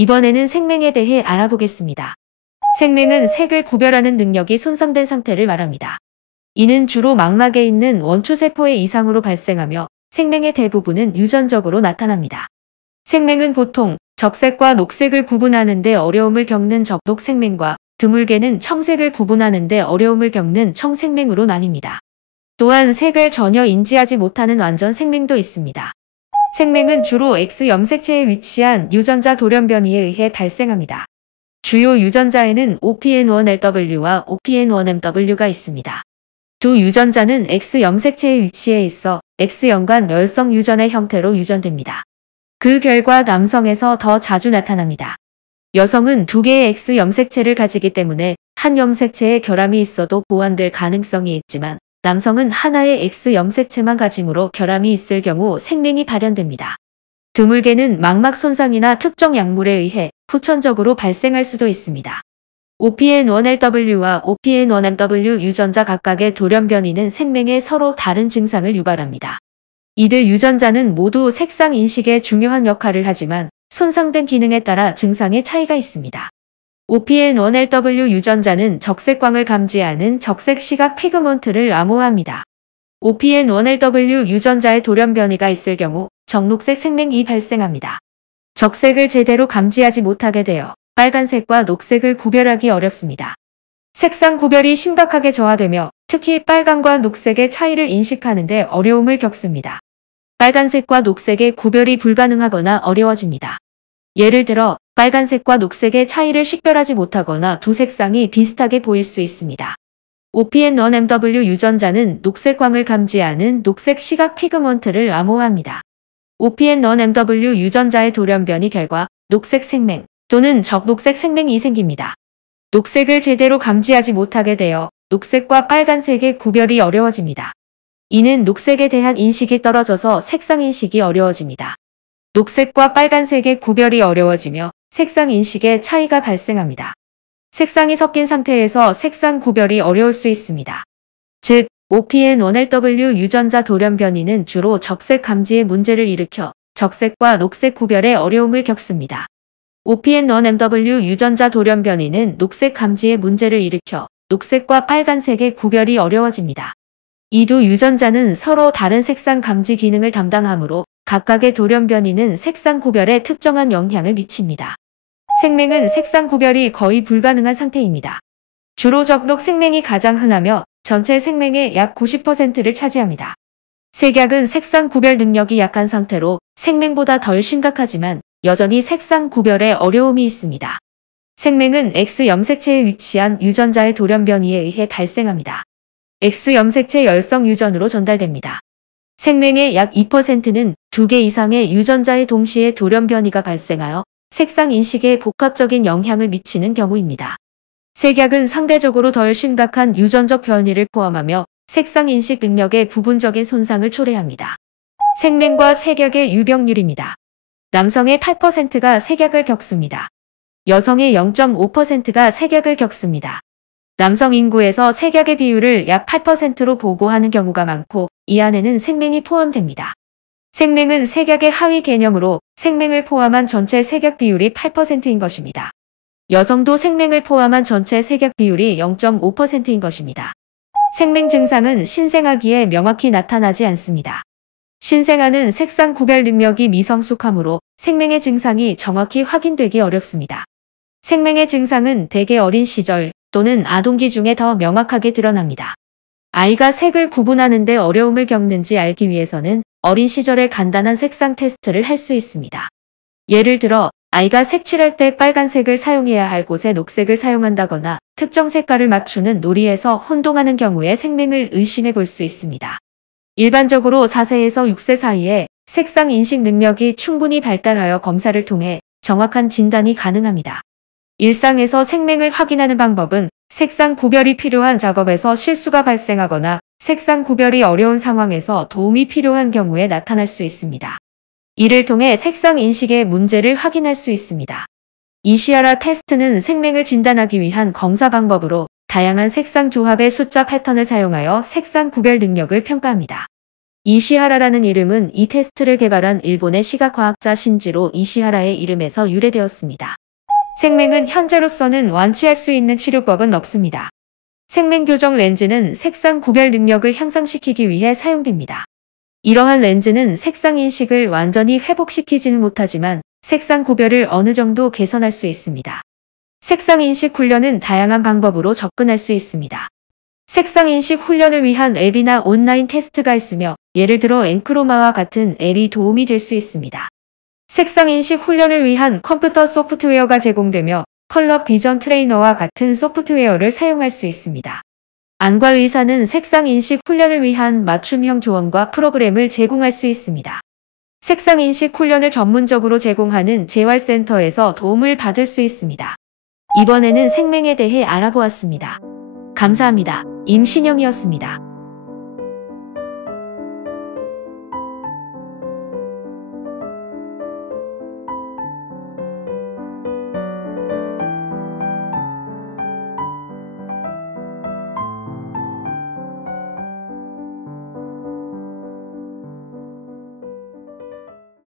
이번에는 생맹에 대해 알아보겠습니다. 생맹은 색을 구별하는 능력이 손상된 상태를 말합니다. 이는 주로 망막에 있는 원추세포의 이상으로 발생하며 생맹의 대부분은 유전적으로 나타납니다. 생맹은 보통 적색과 녹색을 구분하는 데 어려움을 겪는 적록 생맹과 드물게는 청색을 구분하는 데 어려움을 겪는 청생맹으로 나뉩니다. 또한 색을 전혀 인지하지 못하는 완전 생맹도 있습니다. 생맹은 주로 X 염색체에 위치한 유전자 돌연변이에 의해 발생합니다. 주요 유전자에는 OPN1LW와 OPN1MW가 있습니다. 두 유전자는 X염색체에 위치해 있어 X연관 열성 유전의 형태로 유전됩니다. 그 결과 남성에서 더 자주 나타납니다. 여성은 두 개의 X염색체를 가지기 때문에 한 염색체에 결함이 있어도 보완될 가능성이 있지만 남성은 하나의 X염색체만 가지므로 결함이 있을 경우 생맹이 발현됩니다. 드물게는 망막 손상이나 특정 약물에 의해 후천적으로 발생할 수도 있습니다. OPN1LW와 OPN1MW 유전자 각각의 돌연변이는 생맹에 서로 다른 증상을 유발합니다. 이들 유전자는 모두 색상 인식에 중요한 역할을 하지만 손상된 기능에 따라 증상의 차이가 있습니다. OPN1LW 유전자는 적색광을 감지하는 적색 시각 피그먼트를 암호화합니다. OPN1LW 유전자의 돌연변이가 있을 경우 적록색 생맹이 발생합니다. 적색을 제대로 감지하지 못하게 되어 빨간색과 녹색을 구별하기 어렵습니다. 색상 구별이 심각하게 저하되며 특히 빨간과 녹색의 차이를 인식하는 데 어려움을 겪습니다. 빨간색과 녹색의 구별이 불가능하거나 어려워집니다. 예를 들어 빨간색과 녹색의 차이를 식별하지 못하거나 두 색상이 비슷하게 보일 수 있습니다. OPN1MW 유전자는 녹색광을 감지하는 녹색 시각 피그먼트를 암호화합니다. OPN1MW 유전자의 돌연변이 결과 녹색 생맹 또는 적녹색 생맹이 생깁니다. 녹색을 제대로 감지하지 못하게 되어 녹색과 빨간색의 구별이 어려워집니다. 이는 녹색에 대한 인식이 떨어져서 색상 인식이 어려워집니다. 녹색과 빨간색의 구별이 어려워지며 색상 인식에 차이가 발생합니다. 색상이 섞인 상태에서 색상 구별이 어려울 수 있습니다. 즉, OPN1LW 유전자 돌연변이는 주로 적색 감지에 문제를 일으켜 적색과 녹색 구별에 어려움을 겪습니다. OPN1MW 유전자 돌연변이는 녹색 감지에 문제를 일으켜 녹색과 빨간색의 구별이 어려워집니다. 이 두 유전자는 서로 다른 색상 감지 기능을 담당하므로 각각의 돌연변이는 색상 구별에 특정한 영향을 미칩니다. 생맹은 색상 구별이 거의 불가능한 상태입니다. 주로 적록 생맹이 가장 흔하며 전체 생맹의 약 90%를 차지합니다. 색약은 색상 구별 능력이 약한 상태로 생맹보다 덜 심각하지만 여전히 색상 구별에 어려움이 있습니다. 생맹은 X염색체에 위치한 유전자의 돌연변이에 의해 발생합니다. X염색체 열성 유전으로 전달됩니다. 생맹의 약 2%는 2개 이상의 유전자의 동시에 돌연변이가 발생하여 색상 인식에 복합적인 영향을 미치는 경우입니다. 색약은 상대적으로 덜 심각한 유전적 변이를 포함하며 색상 인식 능력의 부분적인 손상을 초래합니다. 생맹과 색약의 유병률입니다. 남성의 8%가 색약을 겪습니다. 여성의 0.5%가 색약을 겪습니다. 남성 인구에서 색약의 비율을 약 8%로 보고하는 경우가 많고 이 안에는 생맹이 포함됩니다. 생맹은 색약의 하위 개념으로 생맹을 포함한 전체 색약 비율이 8%인 것입니다. 여성도 생맹을 포함한 전체 색약 비율이 0.5%인 것입니다. 생맹 증상은 신생아기에 명확히 나타나지 않습니다. 신생아는 색상 구별 능력이 미성숙하므로 생맹의 증상이 정확히 확인되기 어렵습니다. 생맹의 증상은 대개 어린 시절 또는 아동기 중에 더 명확하게 드러납니다. 아이가 색을 구분하는 데 어려움을 겪는지 알기 위해서는 어린 시절에 간단한 색상 테스트를 할 수 있습니다. 예를 들어 아이가 색칠할 때 빨간색을 사용해야 할 곳에 녹색을 사용한다거나 특정 색깔을 맞추는 놀이에서 혼동하는 경우에 생맹을 의심해 볼 수 있습니다. 일반적으로 4세에서 6세 사이에 색상 인식 능력이 충분히 발달하여 검사를 통해 정확한 진단이 가능합니다. 일상에서 생맹을 확인하는 방법은 색상 구별이 필요한 작업에서 실수가 발생하거나 색상 구별이 어려운 상황에서 도움이 필요한 경우에 나타날 수 있습니다. 이를 통해 색상 인식의 문제를 확인할 수 있습니다. 이시아라 테스트는 생맹을 진단하기 위한 검사 방법으로 다양한 색상 조합의 숫자 패턴을 사용하여 색상 구별 능력을 평가합니다. 이시하라라는 이름은 이 테스트를 개발한 일본의 시각과학자 신지로 이시하라의 이름에서 유래되었습니다. 생맹은 현재로서는 완치할 수 있는 치료법은 없습니다. 생맹교정 렌즈는 색상 구별 능력을 향상시키기 위해 사용됩니다. 이러한 렌즈는 색상 인식을 완전히 회복시키지는 못하지만 색상 구별을 어느 정도 개선할 수 있습니다. 색상 인식 훈련은 다양한 방법으로 접근할 수 있습니다. 색상 인식 훈련을 위한 앱이나 온라인 테스트가 있으며 예를 들어 엔크로마와 같은 앱이 도움이 될 수 있습니다. 색상 인식 훈련을 위한 컴퓨터 소프트웨어가 제공되며 컬러 비전 트레이너와 같은 소프트웨어를 사용할 수 있습니다. 안과 의사는 색상 인식 훈련을 위한 맞춤형 조언과 프로그램을 제공할 수 있습니다. 색상 인식 훈련을 전문적으로 제공하는 재활센터에서 도움을 받을 수 있습니다. 이번에는 생맹에 대해 알아보았습니다. 감사합니다. 임신영이었습니다.